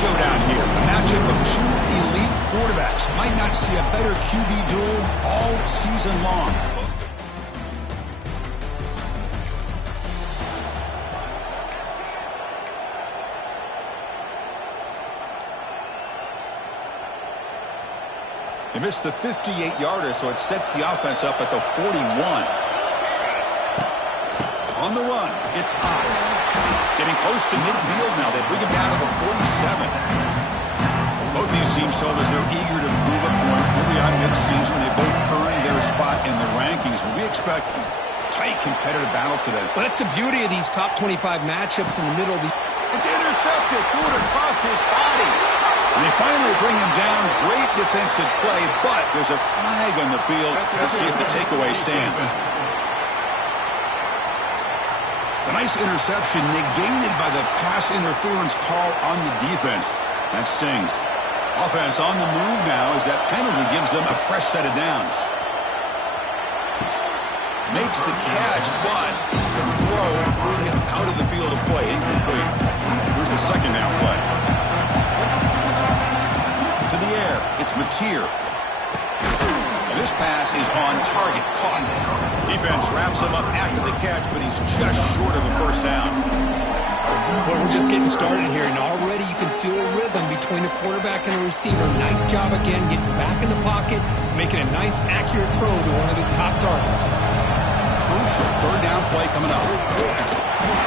showdown here. A matchup of two elite quarterbacks. Might not see a better QB duel all season long. He missed the 58-yarder, so it sets the offense up at the 41. On the run, it's Ott. Getting close to midfield now. They bring him down to the 47. Both these teams told us they're eager to prove a point. Early on mid-season, they both earned their spot in the rankings. But we expect a tight competitive battle today. Well, that's the beauty of these top 25 matchups in the middle of the... It's intercepted. Threw it across his body. And they finally bring him down. Great defensive play, but there's a flag on the field. Let's see if the takeaway stands. The nice interception negated by the pass interference call on the defense. That stings. Offense on the move now as that penalty gives them a fresh set of downs. Makes the catch, but the throw threw him out of the field of play. Incomplete. Here's the second down play. To the air, it's Mateer. And this pass is on target, caught. Defense wraps him up after the catch, but he's just short of a first down. Well, we're just getting started here, and already you can feel a rhythm between the quarterback and the receiver. Nice job again, getting back in the pocket, making a nice, accurate throw to one of his top targets. Crucial third down play coming up.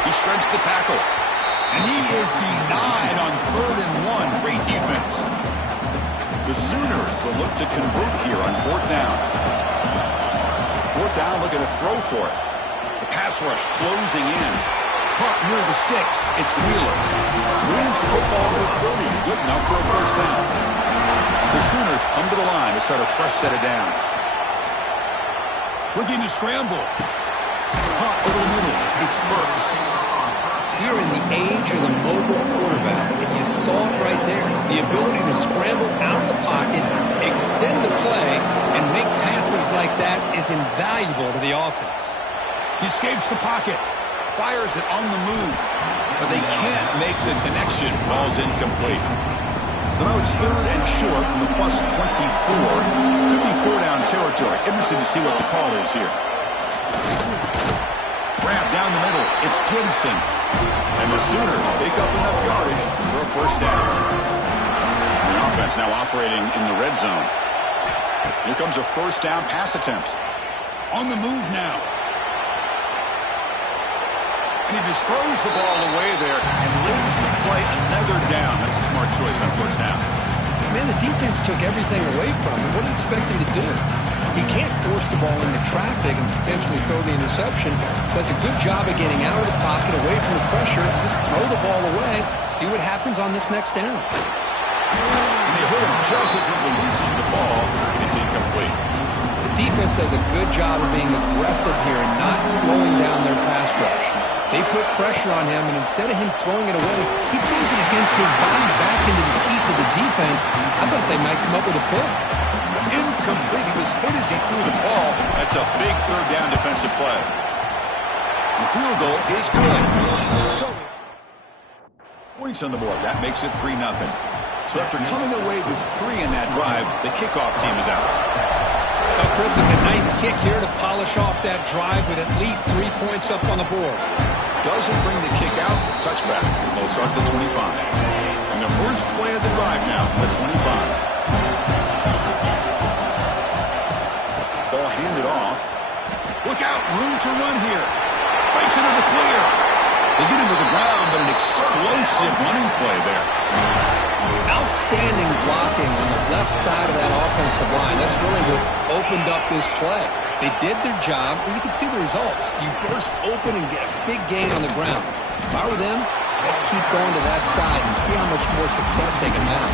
He shreds the tackle. And he is denied on 3rd and 1. Great defense. The Sooners will look to convert here on 4th down. 4th down, looking to throw for it. The pass rush closing in. Caught near the sticks. It's Wheeler. Moves the football to 30. Good enough for a first down. The Sooners come to the line to start a fresh set of downs. Looking to scramble. Caught over the middle. It's Burks. We're in the age of the mobile quarterback, and you saw it right there. The ability to scramble out of the pocket, extend the play, and make passes like that is invaluable to the offense. He escapes the pocket, fires it on the move, but they can't make the connection. Ball's incomplete. So now it's 3rd and short from the plus 24. Could be 4-down territory. Interesting to see what the call is here. Grab down the middle. It's Gibson. And the Sooners pick up enough yardage for a first down. The offense now operating in the red zone. Here comes a first down pass attempt. On the move now. And he just throws the ball away there and lives to play another down. That's a smart choice on first down. Man, the defense took everything away from him. What do you expect him to do? He can't force the ball into traffic and potentially throw the interception. Does a good job of getting out of the pocket, away from the pressure. Just throw the ball away. See what happens on this next down. And they hit him just as he releases the ball. It's incomplete. The defense does a good job of being aggressive here and not slowing down their pass rush. They put pressure on him, and instead of him throwing it away, he throws it against his body back into the teeth of the defense. I thought they might come up with a play. Incomplete. He was hit as he threw the ball. That's a big 3rd down defensive play. The field goal is good. So, points on the board. That makes it 3-0. So after coming away with 3 in that drive, the kickoff team is out. Well, Chris, it's a nice kick here to polish off that drive with at least 3 points up on the board. Doesn't bring the kick out. Touchback. They'll start at the 25. And the first play of the drive now, the 25. Ball handed off. Look out, room to run here. Breaks into the clear. They get into the ground, but an explosive running play there. Outstanding blocking on the left side of that offensive line. That's really what opened up this play. They did their job, and you can see the results. You burst open and get a big gain on the ground. If I were them, I'd keep going to that side and see how much more success they can have.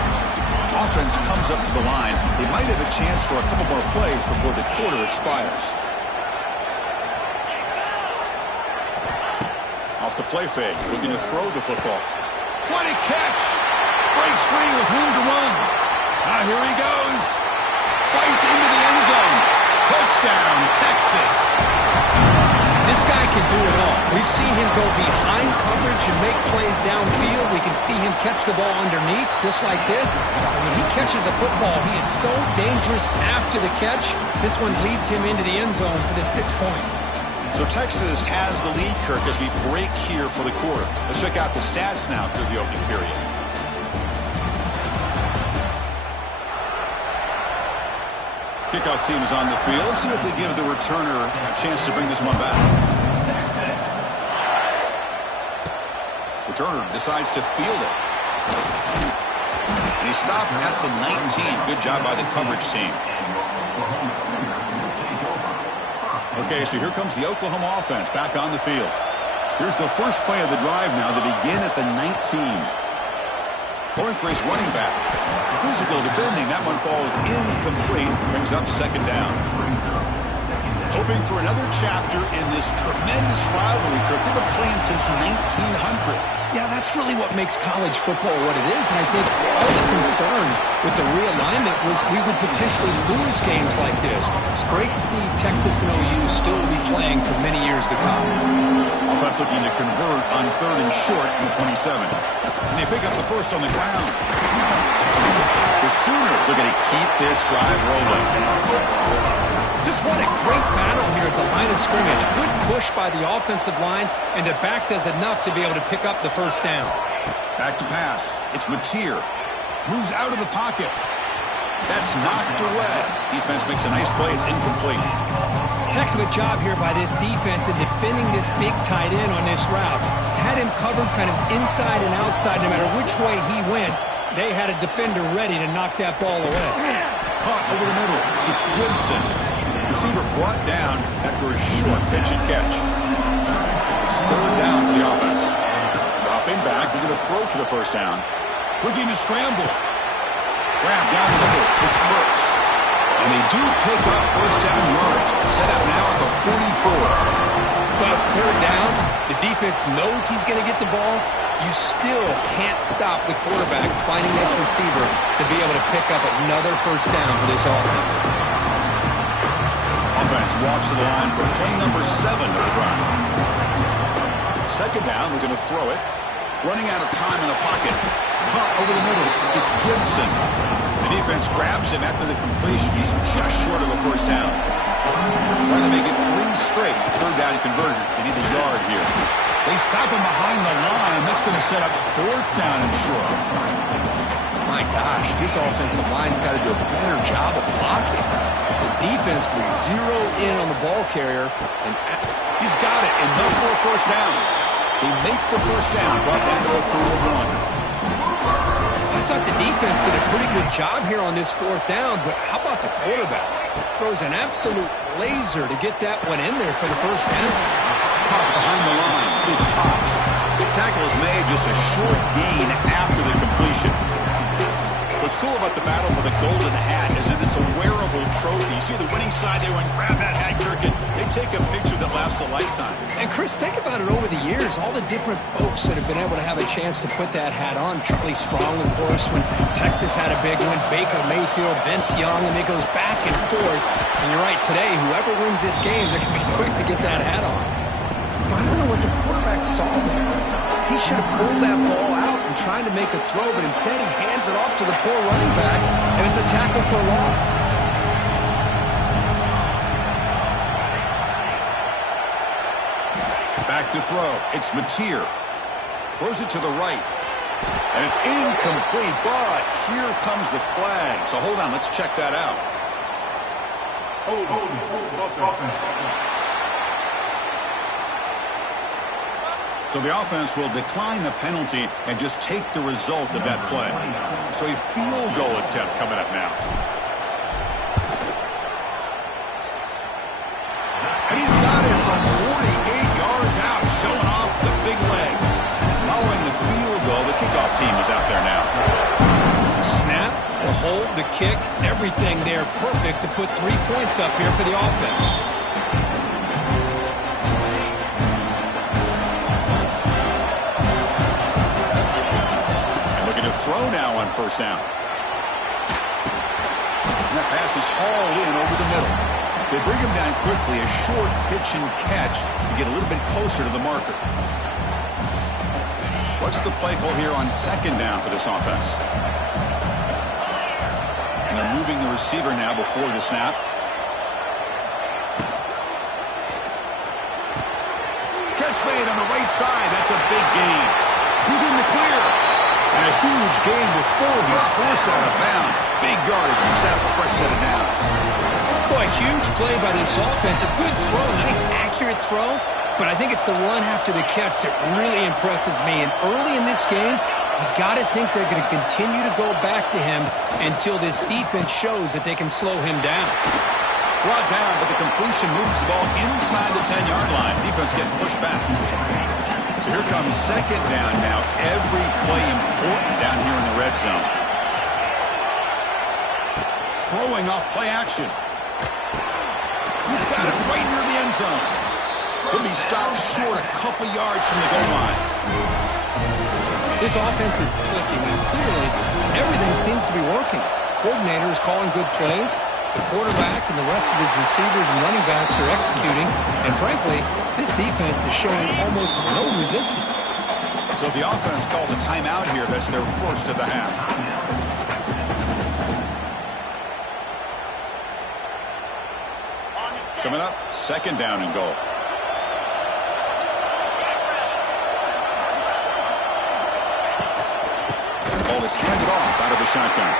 Offense comes up to the line. They might have a chance for a couple more plays before the quarter expires. Off the play fake, looking to throw the football. What a catch! Breaks free with room to run. Now here he goes. Fights into the end zone. Touchdown, Texas. This guy can do it all. We've seen him go behind coverage and make plays downfield. We can see him catch the ball underneath, just like this. When he catches a football, he is so dangerous after the catch. This one leads him into the end zone for the 6 points. So Texas has the lead, Kirk, as we break here for the quarter. Let's check out the stats now through the opening period. Kickoff team is on the field. Let's see if they give the returner a chance to bring this one back. Returner decides to field it. And he stopped at the 19. Good job by the coverage team. Okay, so here comes the Oklahoma offense back on the field. Here's the first play of the drive now to begin at the 19. Going for his running back. Physical defending. That one falls incomplete. Brings up second down. Hoping for another chapter in this tremendous rivalry, Kirk. They've been playing since 1900. Yeah, that's really what makes college football what it is. And I think all the concern with the realignment was we would potentially lose games like this. It's great to see Texas and OU still be playing for many years to come. Offense looking to convert on 3rd and short in the 27. And they pick up the first on the ground. The Sooners are going to keep this drive rolling. Just what a great battle here at the line of scrimmage. Good push by the offensive line, and the back does enough to be able to pick up the first down. Back to pass. It's Mateer. Moves out of the pocket. That's knocked away. Defense makes a nice play. It's incomplete. Heck of a job here by this defense in defending this big tight end on this route. Had him covered kind of inside and outside. No matter which way he went, they had a defender ready to knock that ball away. Caught over the middle. It's Gibson. Receiver brought down after a short pitch and catch. It's 3rd down for the offense. Dropping back. They're going to throw for the first down. Looking to scramble. Grab down the middle. It's Brooks. And they do pick up first down yardage. Set up now at the 44. Well, it's 3rd down. The defense knows he's going to get the ball. You still can't stop the quarterback finding this receiver to be able to pick up another first down for this offense. Offense walks to the line for play number 7 of the drive. 2nd down, we're going to throw it. Running out of time in the pocket. Caught over the middle. It's Gibson. The defense grabs him after the completion. He's just short of a first down. Trying to make it 3 straight. 3rd down conversion. They need a yard here. They stop him behind the line. That's going to set up 4th down and short. My gosh, this offensive line's got to do a better job of blocking. The defense was zeroed in on the ball carrier. And he's got it. Enough for a first down. They make the first down. Brought down to the 3rd 1. I thought the defense did a pretty good job here on this 4th down, but how about the quarterback? Throws an absolute laser to get that one in there for the first down. Pop behind the line. It's Potts. The tackle is made just a short gain after the completion. What's cool about the battle for the golden hat is that it's a wearable trophy. You see the winning side, they went and grab that hat, Kirk, and they take a picture that lasts a lifetime. And Chris, think about it over the years, all the different folks that have been able to have a chance to put that hat on. Charlie Strong, of course, when Texas had a big one, Baker Mayfield, Vince Young, and it goes back and forth. And you're right, today, whoever wins this game, they're going to be quick to get that hat on. But I don't know what the quarterback saw there. He should have pulled that ball out and tried to make a throw, but instead he hands it off to the poor running back, and it's a tackle for a loss. Back to throw. It's Mateer. Throws it to the right. And it's incomplete, but here comes the flag. So hold on, let's check that out. So the offense will decline the penalty and just take the result of that play. So a field goal attempt coming up now. And he's got it from 48 yards out, showing off the big leg. Following the field goal, the kickoff team is out there now. Snap, the hold, the kick, everything there perfect to put 3 points up here for the offense. Throw now on first down. And that pass is all in over the middle. They bring him down quickly, a short pitch and catch to get a little bit closer to the marker. What's the play call here on second down for this offense? And they're moving the receiver now before the snap. Catch made on the right side. That's a big gain. He's in the clear. And a huge gain before he's forced out of bounds. Big yardage to set up a fresh set of downs. Boy, huge play by this offense. A good throw, nice accurate throw. But I think it's the run after the catch that really impresses me. And early in this game, you got to think they're going to continue to go back to him until this defense shows that they can slow him down. Brought down, but the completion moves the ball inside the 10-yard line. Defense getting pushed back. So here comes second down now. Every play important down here in the red zone. Throwing off play action. He's got it right near the end zone. He'll be stopped short a couple yards from the goal line. This offense is clicking, and clearly everything seems to be working. The coordinator is calling good plays. The quarterback and the rest of his receivers and running backs are executing. And frankly, this defense is showing almost no resistance. So the offense calls a timeout here. That's their first of the half. Coming up, second down and goal. Ball is handed off out of the shotgun.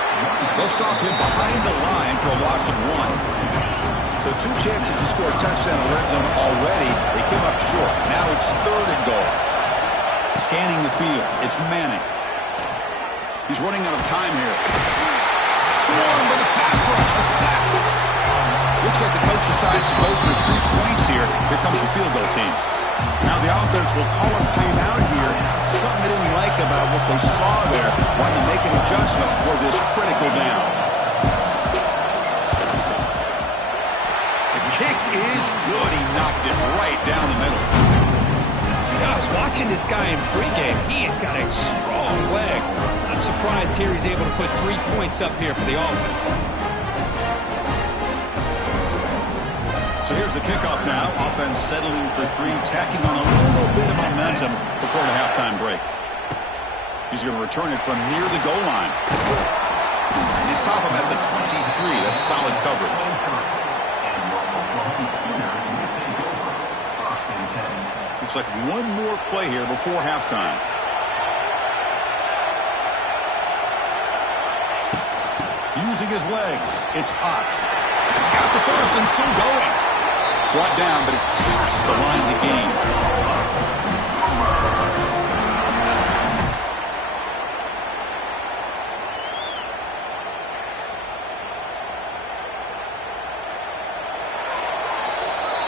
They'll stop him behind the line for a loss of 1. So 2 chances to score a touchdown in the red zone already. They came up short. Now it's third and goal. Scanning the field. It's Manning. He's running out of time here. Swarmed by the pass rush. A sack. Looks like the coach decides to go for 3 points here. Here comes the field goal team. Now the offense will call a timeout here. Something they didn't like about what they saw there. Wanting to make an adjustment for this critical down. The kick is good. He knocked it right down the middle. I was watching this guy in pregame. He has got a strong leg. I'm surprised here he's able to put 3 points up here for the offense. So here's the kickoff now. Offense settling for 3, tacking on a little bit of momentum before the halftime break. He's going to return it from near the goal line. They stop him at the 23. That's solid coverage. Looks like one more play here before halftime. Using his legs, it's Potts. He's got the first and still going. Brought down, but it's past the line to gain.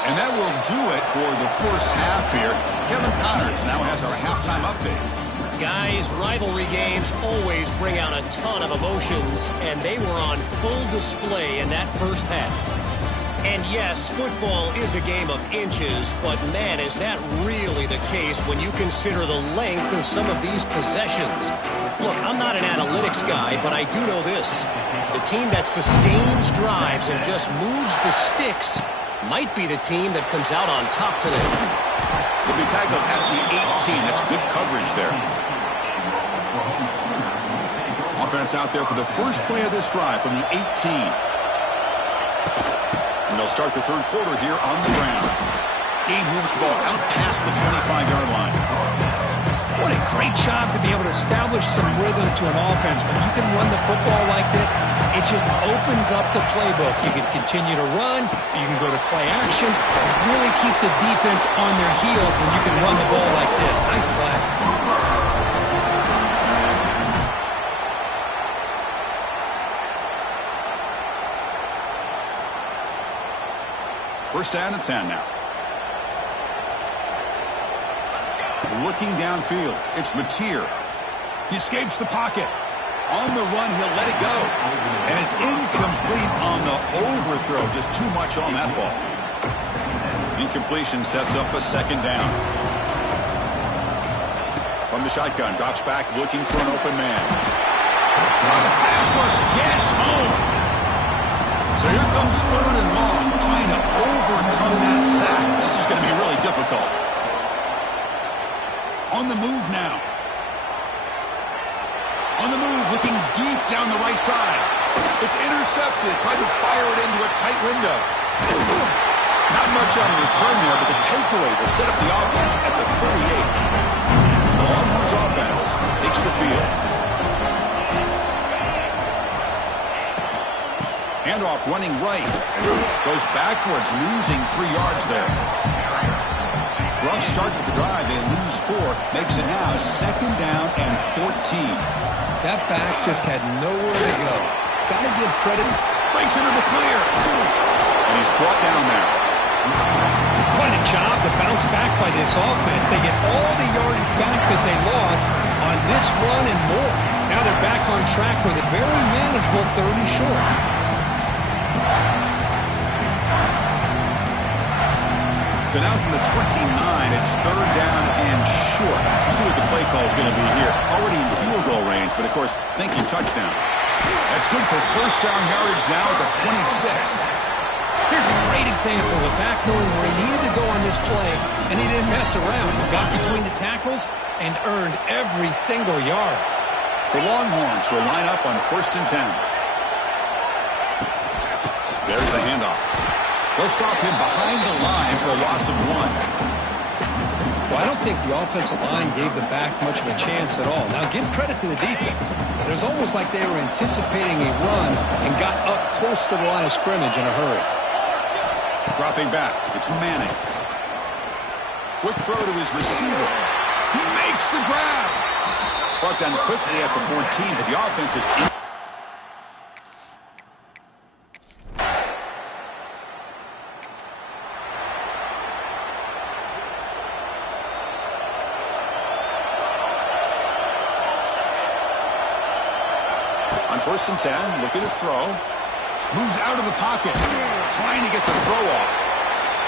And that will do it for the first half here. Kevin Connors now has our halftime update. Guys, rivalry games always bring out a ton of emotions, and they were on full display in that first half. And yes, football is a game of inches, but man, is that really the case when you consider the length of some of these possessions. Look, I'm not an analytics guy, but I do know this. The team that sustains drives and just moves the sticks might be the team that comes out on top today. He'll be tackled at the 18. That's good coverage there. Offense out there for the first play of this drive from the 18. And they'll start the third quarter here on the ground. He moves the ball out past the 25-yard line. What a great job to be able to establish some rhythm to an offense. When you can run the football like this, it just opens up the playbook. You can continue to run. You can go to play action. Really keep the defense on their heels when you can run the ball like this. Nice play. First down and 10 now. Looking downfield, it's Mateer. He escapes the pocket. On the run, he'll let it go. And it's incomplete on the overthrow. Just too much on that ball. Incompletion sets up a second down. From the shotgun, drops back looking for an open man. The pass rush gets home. So here comes 3rd and long, trying to overcome that sack. This is going to be really difficult. On the move now. On the move, looking deep down the right side. It's intercepted. Tried to fire it into a tight window. Not much on the return there, but the takeaway will set up the offense at the 38. The Longhorns offense takes the field. Handoff running right. Goes backwards, losing 3 yards there. Rough start to the drive. They lose 4. Makes it now 2nd down and 14. That back just had nowhere to go. Got to give credit. Breaks into the clear. And he's brought down there. Quite a job to bounce back by this offense. They get all the yardage back that they lost on this run and more. Now they're back on track with a very manageable 3rd and short. So now from the 29, it's 3rd down and short. Let's see what the play call is going to be here. Already in field goal range, but of course, thinking touchdown. That's good for 1st down yardage now at the 26. Here's a great example of back knowing where he needed to go on this play, and he didn't mess around. He got between the tackles and earned every single yard. The Longhorns will line up on 1st and 10. There's the handoff. They'll stop him behind the line for a loss of 1. Well, I don't think the offensive line gave the back much of a chance at all. Now, give credit to the defense. It was almost like they were anticipating a run and got up close to the line of scrimmage in a hurry. Dropping back, it's Manning. Quick throw to his receiver. He makes the grab. Brought down quickly at the 14, but the offense is in. On 1st and 10, looking to throw. Moves out of the pocket, trying to get the throw off.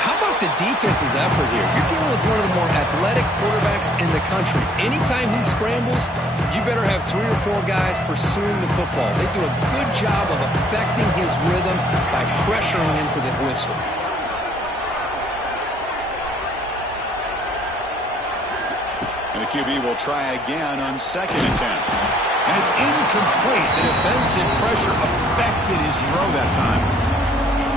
How about the defense's effort here? You're dealing with one of the more athletic quarterbacks in the country. Anytime he scrambles, you better have 3 or 4 guys pursuing the football. They do a good job of affecting his rhythm by pressuring him to the whistle. And the QB will try again on 2nd and 10. And it's incomplete. The defensive pressure affected his throw that time.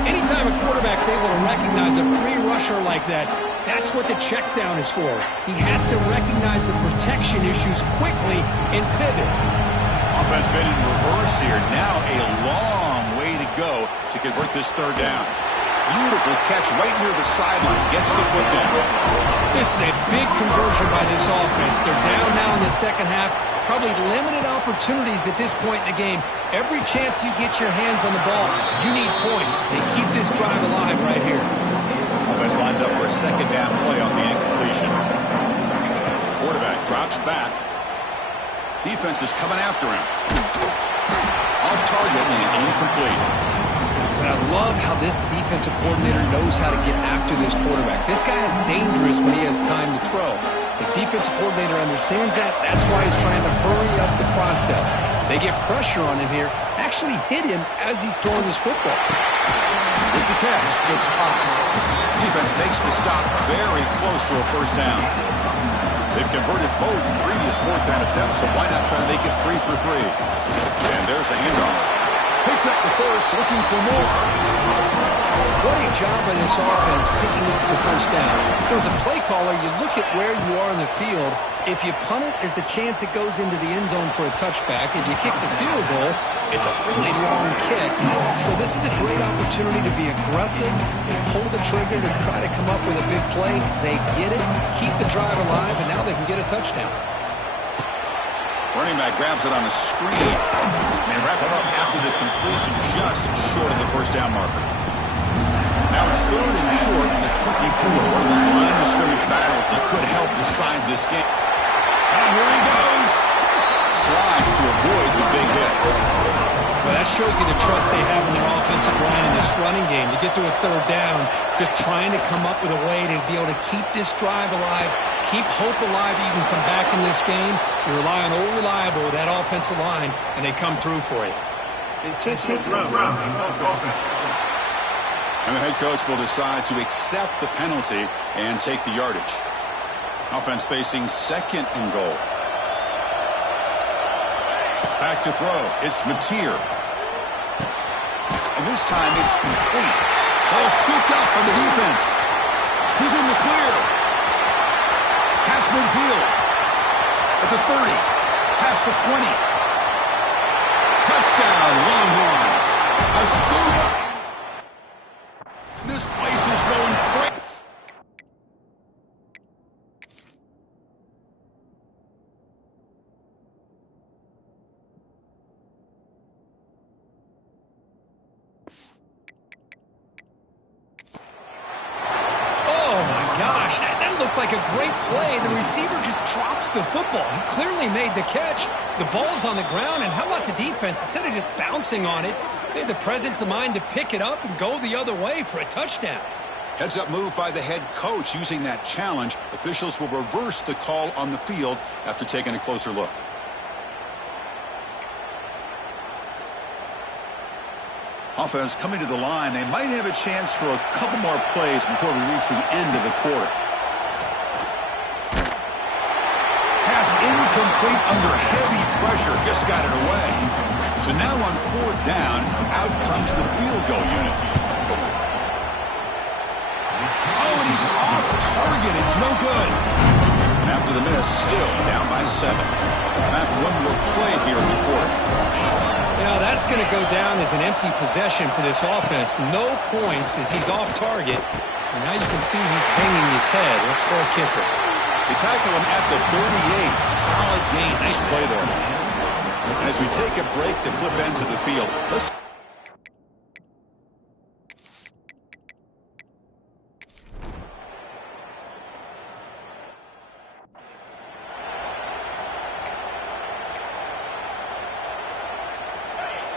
Anytime a quarterback's able to recognize a free rusher like that, that's what the check down is for. He has to recognize the protection issues quickly and pivot. Offense been in reverse here. Now a long way to go to convert this 3rd down. Beautiful catch right near the sideline. Gets the foot down. This is a big conversion by this offense. They're down now in the 2nd half. Probably limited opportunities at this point in the game. Every chance you get your hands on the ball, you need points. They keep this drive alive right here. Offense lines up for a 2nd down play off the incompletion. Quarterback drops back. Defense is coming after him. Off target and incomplete. And I love how this defensive coordinator knows how to get after this quarterback. This guy is dangerous when he has time to throw. The defensive coordinator understands that. That's why he's trying to hurry up the process. They get pressure on him here, actually hit him as he's throwing this football. With the catch, it's Potts. Defense makes the stop very close to a 1st down. They've converted both previous 4th down attempts, so why not try to make it 3 for 3? And there's the handoff. Picks up the 1st, looking for more. What a job by this offense picking up the 1st down. There's a play caller. You look at where you are in the field. If you punt it, there's a chance it goes into the end zone for a touchback. If you kick the field goal, it's a really long kick. So this is a great opportunity to be aggressive and pull the trigger to try to come up with a big play. They get it, keep the drive alive, and now they can get a touchdown. Running back grabs it on a screen. And they wrap it up after the completion just short of the 1st down marker. Now it's 3rd and short, the 24. One of those line of scrimmage battles that could help decide this game. And here he goes. Slides to avoid the big hit. Well, that shows you the trust they have in their offensive line in this running game. To get to a 3rd down, just trying to come up with a way to be able to keep this drive alive, keep hope alive that you can come back in this game. You rely on old reliable with that offensive line, and they come through for you. Intentional ground. And the head coach will decide to accept the penalty and take the yardage. Offense facing second and goal. Back to throw. It's Mateer. And this time it's complete. Ball scooped up on the defense. He's in the clear. Past midfield. At the 30. Past the 20. Touchdown, Longhorns. A scoop. This place is going crazy. Like a great play. The receiver just drops the football. He clearly made the catch. The ball's on the ground, and how about the defense? Instead of just bouncing on it, they had the presence of mind to pick it up and go the other way for a touchdown. Heads-up move by the head coach using that challenge. Officials will reverse the call on the field after taking a closer look. Offense coming to the line. They might have a chance for a couple more plays before we reach the end of the quarter. Incomplete under heavy pressure, just got it away. So now on fourth down, out comes the field goal unit. Oh, and he's off target. It's no good. And after the miss, still down by 7. After one more play here in the quarter. Now that's going to go down as an empty possession for this offense. No points as he's off target. And now you can see he's hanging his head. Poor kicker. They tackle him at the 38. Solid gain. Nice play there. And as we take a break to flip into the field, let's...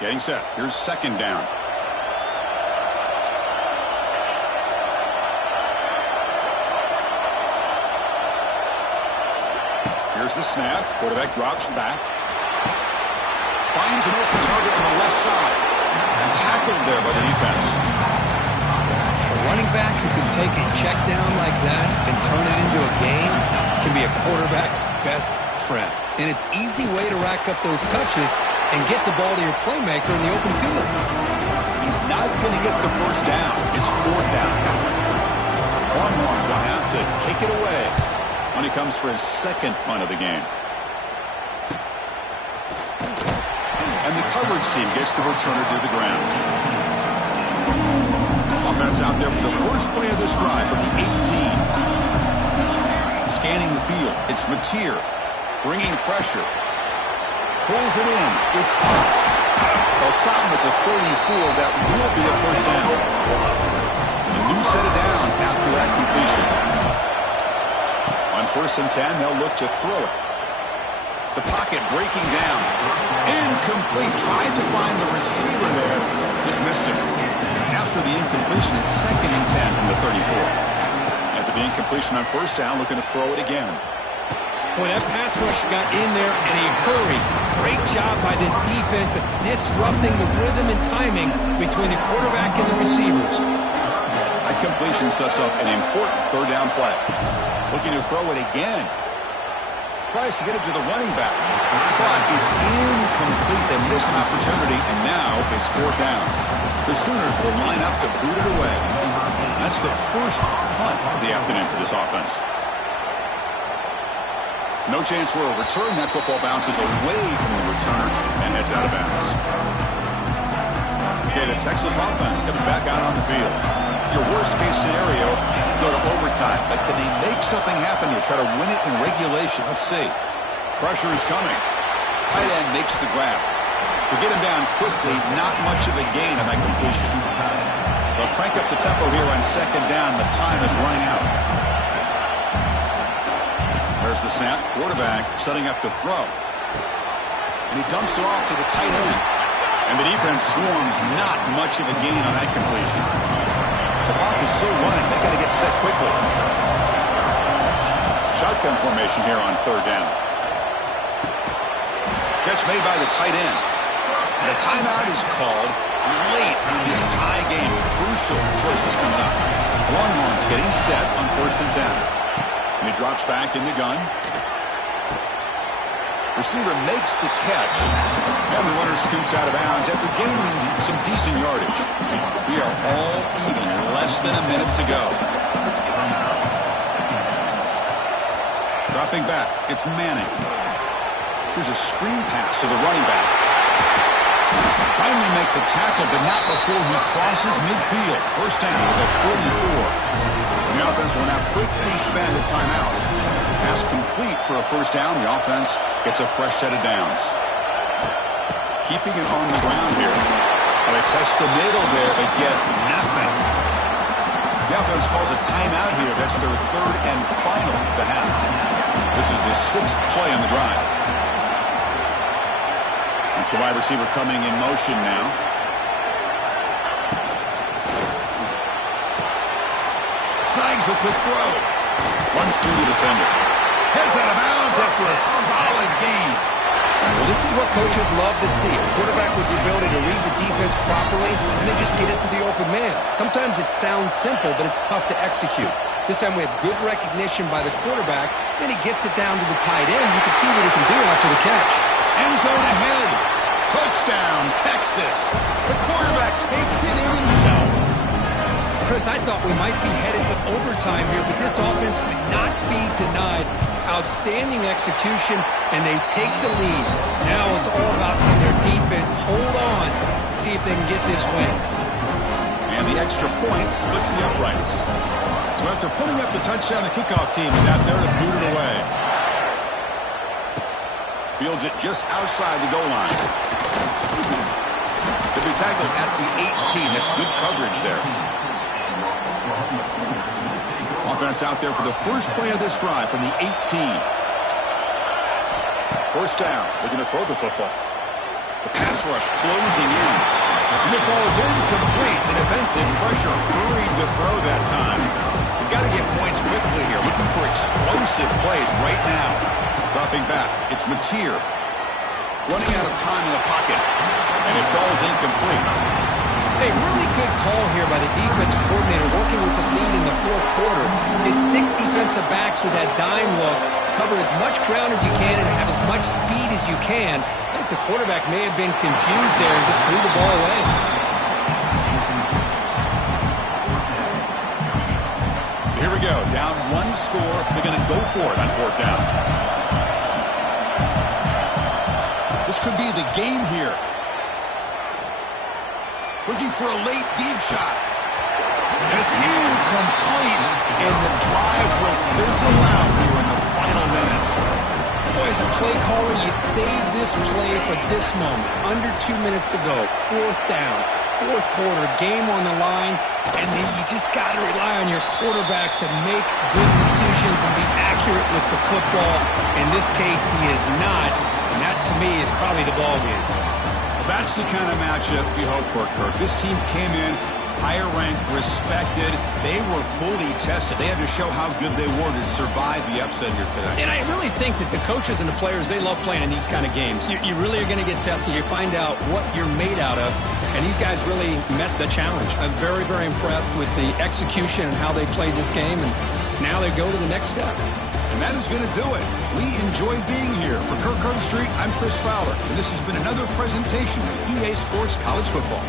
Getting set. Here's second down. Here's the snap. Quarterback drops back. Finds an open target on the left side. And tackled there by the defense. A running back who can take a check down like that and turn it into a game can be a quarterback's best friend. And it's an easy way to rack up those touches and get the ball to your playmaker in the open field. He's not going to get the first down. It's fourth down. Longhorns will have to kick it away when he comes for his second punt of the game. And the coverage team gets the returner to the ground. Offense out there for the first play of this drive from the 18. Scanning the field. It's Mateer. Bringing pressure. Pulls it in. It's punt. They'll stop him at the 34. That will be a first down. A new set of downs after that completion. On 1st and 10, they'll look to throw it. The pocket breaking down. Incomplete. Tried to find the receiver there. Just missed him. After the incompletion, it's 2nd and 10 from the 34. After the incompletion on 1st down, looking to throw it again. Boy, that pass rush got in there in a hurry. Great job by this defense of disrupting the rhythm and timing between the quarterback and the receivers. That completion sets up an important 3rd down play. Looking to throw it again. Tries to get it to the running back. But it's incomplete. They miss an opportunity, and now it's 4th down. The Sooners will line up to boot it away. That's the first punt of the afternoon for this offense. No chance for a return. That football bounces away from the returner and heads out of bounds. Okay, the Texas offense comes back out on the field. Your worst-case scenario, go to overtime. But can they make something happen here? Try to win it in regulation. Let's see. Pressure is coming. Tight end makes the grab. To get him down quickly, not much of a gain on that completion. They'll crank up the tempo here on 2nd down. The time is running out. There's the snap. Quarterback setting up to throw. And he dumps it off to the tight end. And the defense swarms. Not much of a gain on that completion. The clock is still running. They've got to get set quickly. Shotgun formation here on 3rd down. Catch made by the tight end. And a timeout is called late in this tie game. Crucial choices coming up. Longhorns getting set on 1st and 10. And he drops back in the gun. Receiver makes the catch. And the runner scoots out of bounds after gaining some decent yardage. We are all even. Less than a minute to go. Dropping back. It's Manning. Here's a screen pass to the running back. Finally make the tackle, but not before he crosses midfield. 1st down at the 44. And the offense will now quickly spend a timeout. Pass complete for a 1st down. The offense gets a fresh set of downs. Keeping it on the ground here. Well, they test the middle there, but get nothing. The offense calls a timeout here. That's their 3rd and final of the half. This is the 6th play on the drive. That's the wide receiver coming in motion now. Snags the quick throw. Runs through the defender. Heads out of bounds after a solid gain. Well, this is what coaches love to see. A quarterback with the ability to read the defense properly and then just get it to the open man. Sometimes it sounds simple, but it's tough to execute. This time we have good recognition by the quarterback. Then he gets it down to the tight end. You can see what he can do after the catch. End zone ahead. Touchdown, Texas. The quarterback takes it in himself. Chris, I thought we might be headed to overtime here, but this offense could not be denied. Outstanding execution, and they take the lead. Now it's all about their defense hold on to see if they can get this win. And the extra point splits the uprights. So after putting up the touchdown, the kickoff team is out there to boot it away. Fields it just outside the goal line. To be tackled at the 18. That's good coverage there. Offense out there for the first play of this drive from the 18. 1st down. Looking to throw the football. The pass rush closing in. And it falls incomplete. The defensive pressure hurried to throw that time. You've got to get points quickly here. Looking for explosive plays right now. Dropping back. It's Mateer. Running out of time in the pocket. And it falls incomplete. Hey, really good call here by the defensive coordinator working with the lead in the 4th quarter. Get 6 defensive backs with that dime look. Cover as much ground as you can and have as much speed as you can. I think the quarterback may have been confused there and just threw the ball away. So here we go. Down 1 score. They're going to go for it on 4th down. This could be the game here. Looking for a late deep shot. And it's incomplete. And the drive will fizzle out here in the final minutes. Boy, as a play caller, you save this play for this moment. Under 2 minutes to go. 4th down. 4th quarter. Game on the line. And then you just got to rely on your quarterback to make good decisions and be accurate with the football. In this case, he is not. And that, to me, is probably the ball game. That's the kind of matchup you hope for, Kirk. This team came in higher ranked, respected. They were fully tested. They had to show how good they were to survive the upset here today. And I really think that the coaches and the players, they love playing in these kind of games. You really are going to get tested. You find out what you're made out of. And these guys really met the challenge. I'm very, very impressed with the execution and how they played this game. And now they go to the next step. And that is going to do it. We enjoyed being here. For Kirk Herbstreit, I'm Chris Fowler. And this has been another presentation of EA Sports College Football.